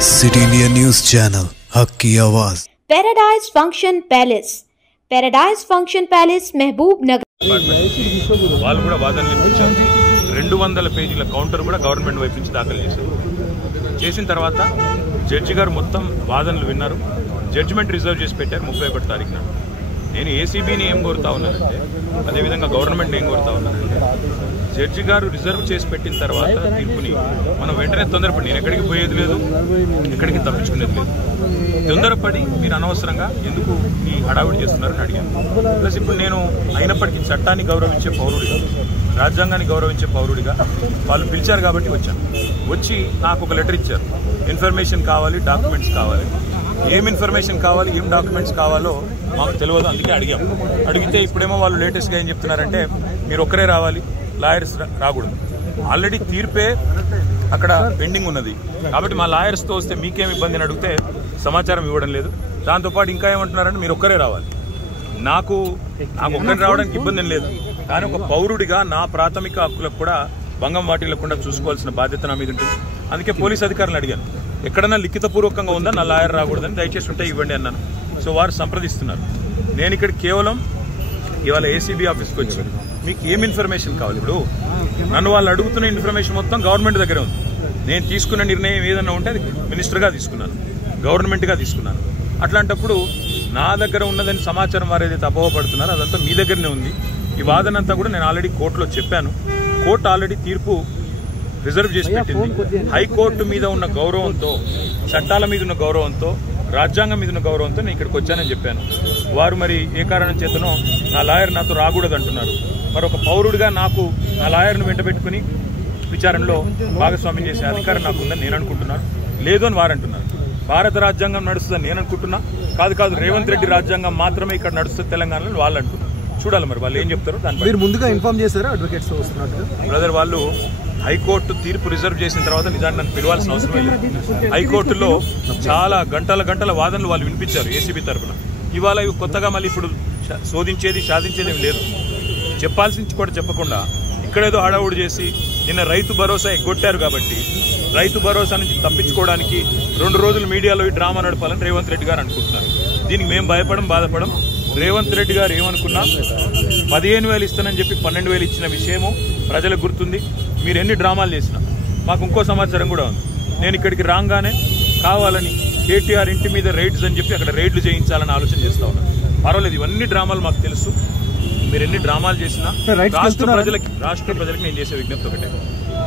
City India news channel हक की आवाज। Paradise function palace, paradise function palace महबूब नगर వాళ్ళు కూడా వాదనలు వినిపించారు. 200 పేజీల కౌంటర్ కూడా గవర్నమెంట్ వైపు నుంచి దాఖలు చేశారు. చేసిన తర్వాత జడ్జి గారు మొత్తం వాదనలు విన్నారు. జడ్జిమెంట్ రిజర్వ్ చేసి పెట్టారు 31 తారీఖున. నేను ఏసీబీని ఏం కోరుతా ఉన్నానంటే, అదేవిధంగా గవర్నమెంట్ ఏం కోరుతా ఉన్నానంటే, జడ్జి గారు రిజర్వ్ చేసి పెట్టిన తర్వాత తీర్పుని మనం వెంటనే తొందరపడి, నేను ఎక్కడికి పోయేది లేదు, ఎక్కడికి తప్పించుకునేది లేదు, తొందరపడి మీరు అనవసరంగా ఎందుకు ఈ హడావిడి చేస్తున్నారని అడిగాను. ప్లస్ ఇప్పుడు నేను అయినప్పటికీ చట్టాన్ని గౌరవించే పౌరుడిగా, రాజ్యాంగాన్ని గౌరవించే పౌరుడిగా వాళ్ళు పిలిచారు కాబట్టి వచ్చాను. వచ్చి నాకు ఒక లెటర్ ఇచ్చారు, ఇన్ఫర్మేషన్ కావాలి, డాక్యుమెంట్స్ కావాలి. ఏం ఇన్ఫర్మేషన్ కావాలి, ఏం డాక్యుమెంట్స్ కావాలో మాకు తెలియదు, అందుకే అడిగాం. అడిగితే ఇప్పుడేమో వాళ్ళు లేటెస్ట్గా ఏం చెప్తున్నారంటే, మీరు ఒక్కరే రావాలి, లాయర్స్ రాకూడదు. ఆల్రెడీ తీర్పే అక్కడ పెండింగ్ ఉన్నది కాబట్టి మా లాయర్స్తో వస్తే మీకేం ఇబ్బంది అని అడిగితే సమాచారం ఇవ్వడం లేదు. దాంతోపాటు ఇంకా ఏమంటున్నారంటే, మీరు ఒక్కరే రావాలి. నాకు ఒక్కరే రావడానికి ఇబ్బంది లేదు, కానీ ఒక పౌరుడిగా నా ప్రాథమిక హక్కులకు కూడా భంగం వాటిల్లకుండా చూసుకోవాల్సిన బాధ్యత నా మీద ఉంటుంది. అందుకే పోలీస్ అధికారులను అడిగాను, ఎక్కడన్నా లిఖితపూర్వకంగా ఉందా నా లాయర్ రాకూడదని, దయచేసి ఉంటే ఇవ్వండి అన్నాను. సో వారు సంప్రదిస్తున్నారు. నేను ఇక్కడ కేవలం ఇవాళ ఏసీబీ ఆఫీస్కి వచ్చి మీకు ఏం ఇన్ఫర్మేషన్ కావాలి, ఇప్పుడు నన్ను వాళ్ళు అడుగుతున్న ఇన్ఫర్మేషన్ మొత్తం గవర్నమెంట్ దగ్గరే ఉంది. నేను తీసుకున్న నిర్ణయం ఏదన్నా ఉంటే అది మినిస్టర్గా తీసుకున్నాను, గవర్నమెంట్గా తీసుకున్నాను. అట్లాంటప్పుడు నా దగ్గర ఉన్నదని సమాచారం వారు ఏదైతే అపోహపడుతున్నారో అదంతా మీ దగ్గరనే ఉంది. ఈ వాదన అంతా కూడా నేను ఆల్రెడీ కోర్టులో చెప్పాను. కోర్టు ఆల్రెడీ తీర్పు రిజర్వ్ చేసి పెట్టింది. హైకోర్టు మీద ఉన్న గౌరవంతో, చట్టాల మీద ఉన్న గౌరవంతో, రాజ్యాంగం మీద ఉన్న గౌరవంతో నేను ఇక్కడికి వచ్చానని చెప్పాను. వారు మరి ఏ కారణం చేతనో నా లాయర్ నాతో రాకూడదు అంటున్నారు. మరి ఒక పౌరుడిగా నాకు నా లాయర్ను వెంటబెట్టుకుని విచారణలో భాగస్వామ్యం చేసే అధికారం నాకు ఉందని నేను అనుకుంటున్నాను. లేదు అని వారు అంటున్నారు. భారత రాజ్యాంగం నడుస్తుందని నేను అనుకుంటున్నా. కాదు రేవంత్ రెడ్డి రాజ్యాంగం మాత్రమే ఇక్కడ నడుస్తుంది తెలంగాణలో వాళ్ళు అంటున్నారు. చూడాలి మరి వాళ్ళు ఏం చెప్తారో. దాన్ని మీరు ముందుగా ఇన్ఫార్మ్ చేశారా అడ్వకేట్స్ వస్తున్నట్టు? బ్రదర్, వాళ్ళు హైకోర్టు తీర్పు రిజర్వ్ చేసిన తర్వాత నిజాన్ని నన్ను పిలవాల్సిన అవసరమే లేదు. హైకోర్టులో చాలా గంటల వాదనలు వాళ్ళు వినిపించారు ఏసీబీ తరఫున. ఇవాళ కొత్తగా మళ్ళీ ఇప్పుడు శోధించేది సాధించేది ఏమి లేదు. చెప్పాల్సింది కూడా చెప్పకుండా ఇక్కడేదో హడావుడి చేసి నిన్న రైతు భరోసా ఎగ్గొట్టారు కాబట్టి రైతు భరోసా నుంచి తప్పించుకోవడానికి 2 రోజులు మీడియాలో ఈ డ్రామా నడపాలని రేవంత్ రెడ్డి గారు అనుకుంటున్నారు. దీనికి మేము బాధపడం. రేవంత్ రెడ్డి గారు ఏమనుకున్నా 15,000 ఇస్తానని చెప్పి 12,000 ఇచ్చిన విషయము ప్రజలకు గుర్తుంది. మీరు ఎన్ని డ్రామాలు చేసినా మాకు ఇంకో సమాచారం కూడా ఉంది. నేను ఇక్కడికి రాగానే కావాలని కేటీఆర్ ఇంటి మీద రైడ్స్ అని చెప్పి అక్కడ రైడ్లు చేయించాలని ఆలోచన చేస్తా ఉన్నాను. పర్వాలేదు, ఇవన్నీ డ్రామాలు మాకు తెలుసు. మీరు ఎన్ని డ్రామాలు చేసినా రాష్ట్ర ప్రజలకి నేను చేసే విజ్ఞప్తి ఒకటే,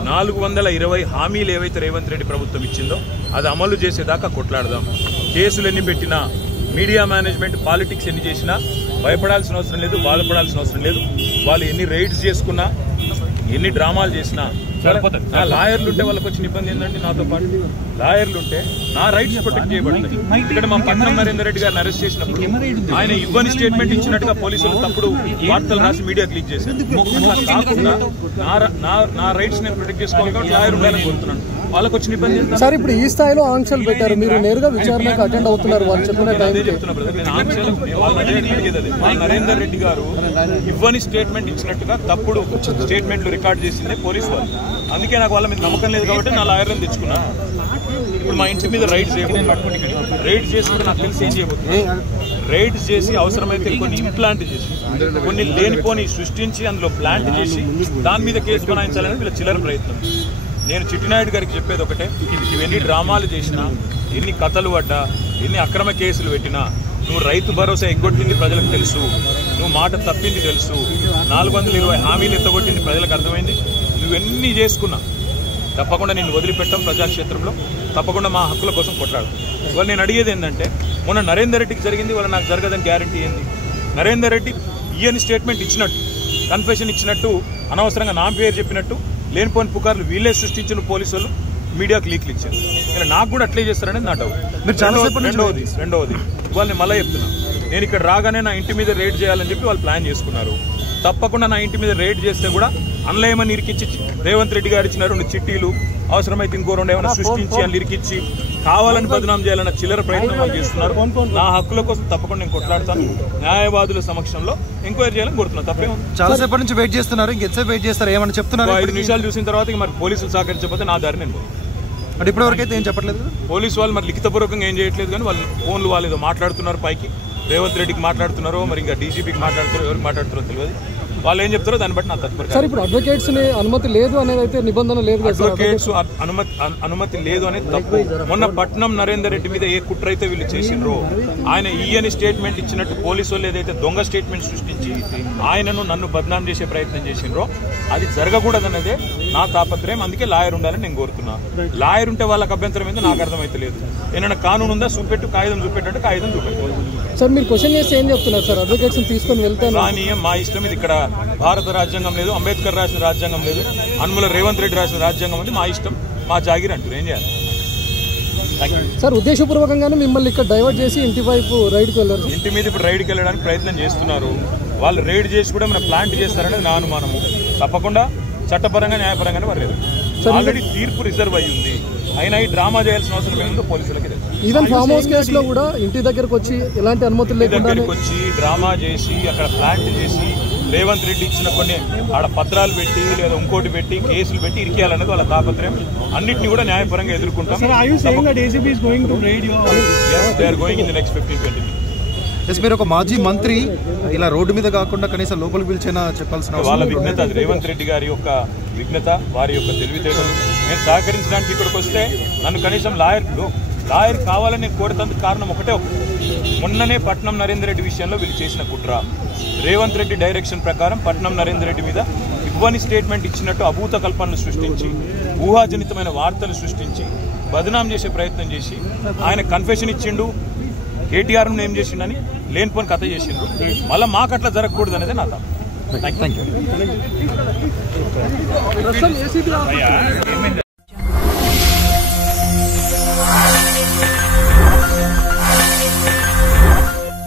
420 హామీలు ఏవైతే రేవంత్ రెడ్డి ప్రభుత్వం ఇచ్చిందో అది అమలు చేసేదాకా కొట్లాడదాం. కేసులు ఎన్ని పెట్టినా, మీడియా మేనేజ్మెంట్ పాలిటిక్స్ ఎన్ని చేసినా భయపడాల్సిన అవసరం లేదు, బాధపడాల్సిన అవసరం లేదు. వాళ్ళు ఎన్ని రైడ్స్ చేసుకున్నా, ఎన్ని డ్రామాలు చేసినా సరిపోతుంది. నా లాయర్లు ఉంటే వాళ్ళకి వచ్చిన ఇబ్బంది ఏంటంటే, నాతో పాటు లాయర్లు ఉంటే నా రైట్స్ ప్రొటెక్ట్ చేయబడతాయి. ఇక్కడ మా పట్నం నరేందర్ రెడ్డి గారిని అరెస్ట్ చేసినప్పుడు ఆయన ఇవ్వని స్టేట్మెంట్ ఇచ్చినట్టుగా పోలీసులు తప్పుడు వార్తలు రాసి మీడియాకి లీక్ చేశారు. అట్లా కాకుండా నా రైట్స్ నేను ప్రొటెక్ట్ చేసుకోవాలి కాబట్టి లాయర్ ఉండాలని కోరుతున్నాను. వాళ్ళకి వచ్చిన ఇబ్బంది సార్, ఇప్పుడు ఈ స్థాయిలో ఆంక్షలు పెట్టారు, మీరు నేరుగా విచారణకు అటెండ్ అవుతున్నారు, వాళ్ళు చెప్పిన టైం చెప్తున్నా బ్రదర్. నేను ఆంక్షలు వాళ్ళ నరేందర్ రెడ్డి గారు ఇవ్వని స్టేట్మెంట్ ఇచ్చినట్టుగా తప్పుడు స్టేట్మెంట్లు రికార్డ్ చేసిందే పోలీసు వాళ్ళు. అందుకే నాకు వాళ్ళ మీద నమ్మకం లేదు కాబట్టి నా లాయర్లను తెచ్చుకున్నాను. ఇప్పుడు మా ఇంటి మీద రైడ్స్ రైడ్ చేసి నాకు తెలిసి ఏం చేయబోతుంది, రైడ్స్ చేసి అవసరమైతే కొన్ని ఇంప్లాంట్ చేసి కొన్ని లేనిపోని సృష్టించి అందులో ప్లాంట్ చేసి దాని మీద కేసు బనాయించాలని వీళ్ళ చిల్లర ప్రయత్నం. నేను చిట్టినాయుడు గారికి చెప్పేది ఒకటే, ఇవన్నీ డ్రామాలు చేసినా, ఎన్ని కథలు పడ్డా, ఎన్ని అక్రమ కేసులు పెట్టినా, నువ్వు రైతు భరోసా ఎగ్గొట్టింది ప్రజలకు తెలుసు, నువ్వు మాట తప్పింది తెలుసు, 420 హామీలు ఎత్తగొట్టింది ప్రజలకు అర్థమైంది. నువ్వెన్ని చేసుకున్నా తప్పకుండా నిన్ను వదిలిపెట్టాం. ప్రజాక్షేత్రంలో తప్పకుండా మా హక్కుల కోసం కొట్లాడు. ఇవాళ నేను అడిగేది ఏంటంటే, మొన్న నరేందర్ రెడ్డికి జరిగింది, వాళ్ళ నాకు జరగదని గ్యారంటీ ఏంది? నరేందర్ రెడ్డి ఈయన స్టేట్మెంట్ ఇచ్చినట్టు, కన్ఫెషన్ ఇచ్చినట్టు, అనవసరంగా నా పేరు చెప్పినట్టు లేనిపోని పుకార్లు వీళ్ళే సృష్టించిన పోలీసులు మీడియాకు లీక్లు ఇచ్చారు. ఇలా నాకు కూడా అట్లే చేస్తారనేది నా డౌట్. రెండవది ఇవాళ నేను మళ్ళీ చెప్తున్నా, నేను ఇక్కడ రాగానే నా ఇంటి మీద రైడ్ చేయాలని చెప్పి వాళ్ళు ప్లాన్ చేసుకున్నారు. తప్పకుండా నా ఇంటి మీద రైడ్ చేస్తే కూడా అన్లయమని ఇరికించి రేవంత్ రెడ్డి గారు ఇచ్చిన 2 చిట్టీలు, అవసరమైతే ఇంకో 2 ఏమైనా సృష్టించి అని ఇరికించి కావాలని బదనాం చేయాలన్న చిల్లర ప్రయత్నం చేస్తున్నారు. నా హక్కుల కోసం తప్పకుండా నేను కొట్లాడతాను. న్యాయవాదుల సమక్షంలో ఎంక్వైరీ చేయాలని కోరుతున్నాను. తప్పే చాలా సేపటి నుంచి వెయిట్ చేస్తున్నారు, ఇంకెంతసేపు వెయిట్ చేస్తారు, ఏమని చెప్తున్నారు? 5 నిమిషాలు చూసిన తర్వాత మరి పోలీసులు సహకరించకపోతే నా దారి నేను అంటే ఇప్పటివరకైతే ఏం చెప్పట్లేదు. పోలీసు వాళ్ళు మరి లిఖితపూర్వకంగా ఏం చేయట్లేదు, కానీ వాళ్ళు ఫోన్లు వాళ్ళు ఏదో మాట్లాడుతున్నారు, పైకి రేవంత్ రెడ్డికి మాట్లాడుతున్నారో మరి ఇంకా డీజీపీకి మాట్లాడుతున్నారో ఎవరికి మాట్లాడుతున్నారో తెలియదు. వాళ్ళు ఏం చెప్తారో దాన్ని బట్టి నా తత్పరత. సార్ ఇప్పుడు అడ్వకేట్స్ అనుమతి లేదు అనేది అయితే నిబంధన లేదు కదా. అడ్వకేట్స్ అనుమతి లేదు అనేది తప్పు. మొన్న పట్నం నరేందర్ రెడ్డి మీద ఏ కుట్ర అయితే వీళ్ళు చేసిండ్రో, ఆయన ఈయని స్టేట్మెంట్ ఇచ్చినట్టు పోలీసు వాళ్ళు ఏదైతే దొంగ స్టేట్మెంట్ సృష్టించి ఆయనను నన్ను బద్నాం చేసే ప్రయత్నం చేసిండ్రో అది జరగకూడదన్నదే నా తాపత్రయం. అందుకే లాయర్ ఉండాలని నేను కోరుతున్నాను. లాయర్ ఉంటే వాళ్ళకి అభ్యంతరం ఏందో నాకు అర్థమైతే లేదు. ఏమైనా కానూను ఉందా, చూపెట్టు, కాగితం చూపెట్టు, కాగితం చూపెట్టు. సార్ మీరు క్వశ్చన్ చేస్తే ఏం చెప్తున్నారు సార్? అడ్వకేట్స్ తీసుకొని వెళ్తాను కానీ మా ఇష్టం ఇది. ఇక్కడ భారత రాజ్యాంగం లేదు, అంబేద్కర్ రాసిన రాజ్యాంగం లేదు, అనుమల రేవంత్ రెడ్డి రాసిన రాజ్యాంగం ఉంది. మా ఇష్టం, మా జాగిర్ అంటారు, ఏం చేయాలి? సార్ ఉద్దేశపూర్వకంగానే మిమ్మల్ని ఇక్కడ డైవర్ట్ చేసి ఇంటి వైపు రైడ్కి వెళ్ళారు. ఇంటి మీద ఇప్పుడు రైడ్కి వెళ్ళడానికి ప్రయత్నం చేస్తున్నారు. వాళ్ళు రైడ్ చేసి కూడా మన ప్లాంట్ చేస్తారనేది నా అనుమానము. తప్పకుండా చట్టపరంగా న్యాయపరంగానే వర్లేదు. ఆల్రెడీ తీర్పు రిజర్వ్ అయ్యి ఉంది. అయినా ఈ డ్రామా చేయాల్సిన అవసరం ఏముందో పోలీసులకి తెలుసు. ఈవెన్ ఫామ్ హౌస్ కేసులో కూడా ఇంటి దగ్గరకు వచ్చి ఎలాంటి అనుమతులు లేకుండా వచ్చి డ్రామా చేసి అక్కడ ప్లాంట్ చేసి రేవంత్ రెడ్డి ఇచ్చిన కొన్ని ఆడ పత్రాలు పెట్టి లేదా ఇంకోటి పెట్టి కేసులు పెట్టి ఇరికేయాలనేది వాళ్ళ తాపత్రయం. అన్నింటినీ కూడా న్యాయపరంగా ఎదుర్కొంటాం. మీరు ఒక మాజీ మంత్రి ఇలా రోడ్డు మీద కాకుండా కనీసం లోపలికి పిలిచేనా చెప్పాల్సిన వాళ్ళ విఘ్నత, అది రేవంత్ రెడ్డి గారి యొక్క విఘ్నత, వారి యొక్క తెలివితేటలు. నేను సహకరించడానికి ఇక్కడికి వస్తే నన్ను కనీసం లాయర్ కావాలని నేను కోరేందుకు కారణం ఒకటే. మొన్ననే పట్నం నరేందర్ రెడ్డి విషయంలో వీళ్ళు చేసిన కుట్ర, రేవంత్ రెడ్డి డైరెక్షన్ ప్రకారం పట్నం నరేందర్ రెడ్డి మీద ఇవ్వని స్టేట్మెంట్ ఇచ్చినట్టు అభూత కల్పనలు సృష్టించి, ఊహాజనితమైన వార్తలు సృష్టించి బదనాం చేసే ప్రయత్నం చేసి ఆయన కన్ఫెషన్ ఇచ్చిండు, కేటీఆర్ను ఏం చేసిండని లేనిపోని కథ చేసిండ్రు. మళ్ళీ మాకు అట్లా జరగకూడదు అనేది నా థాట్. Thank you.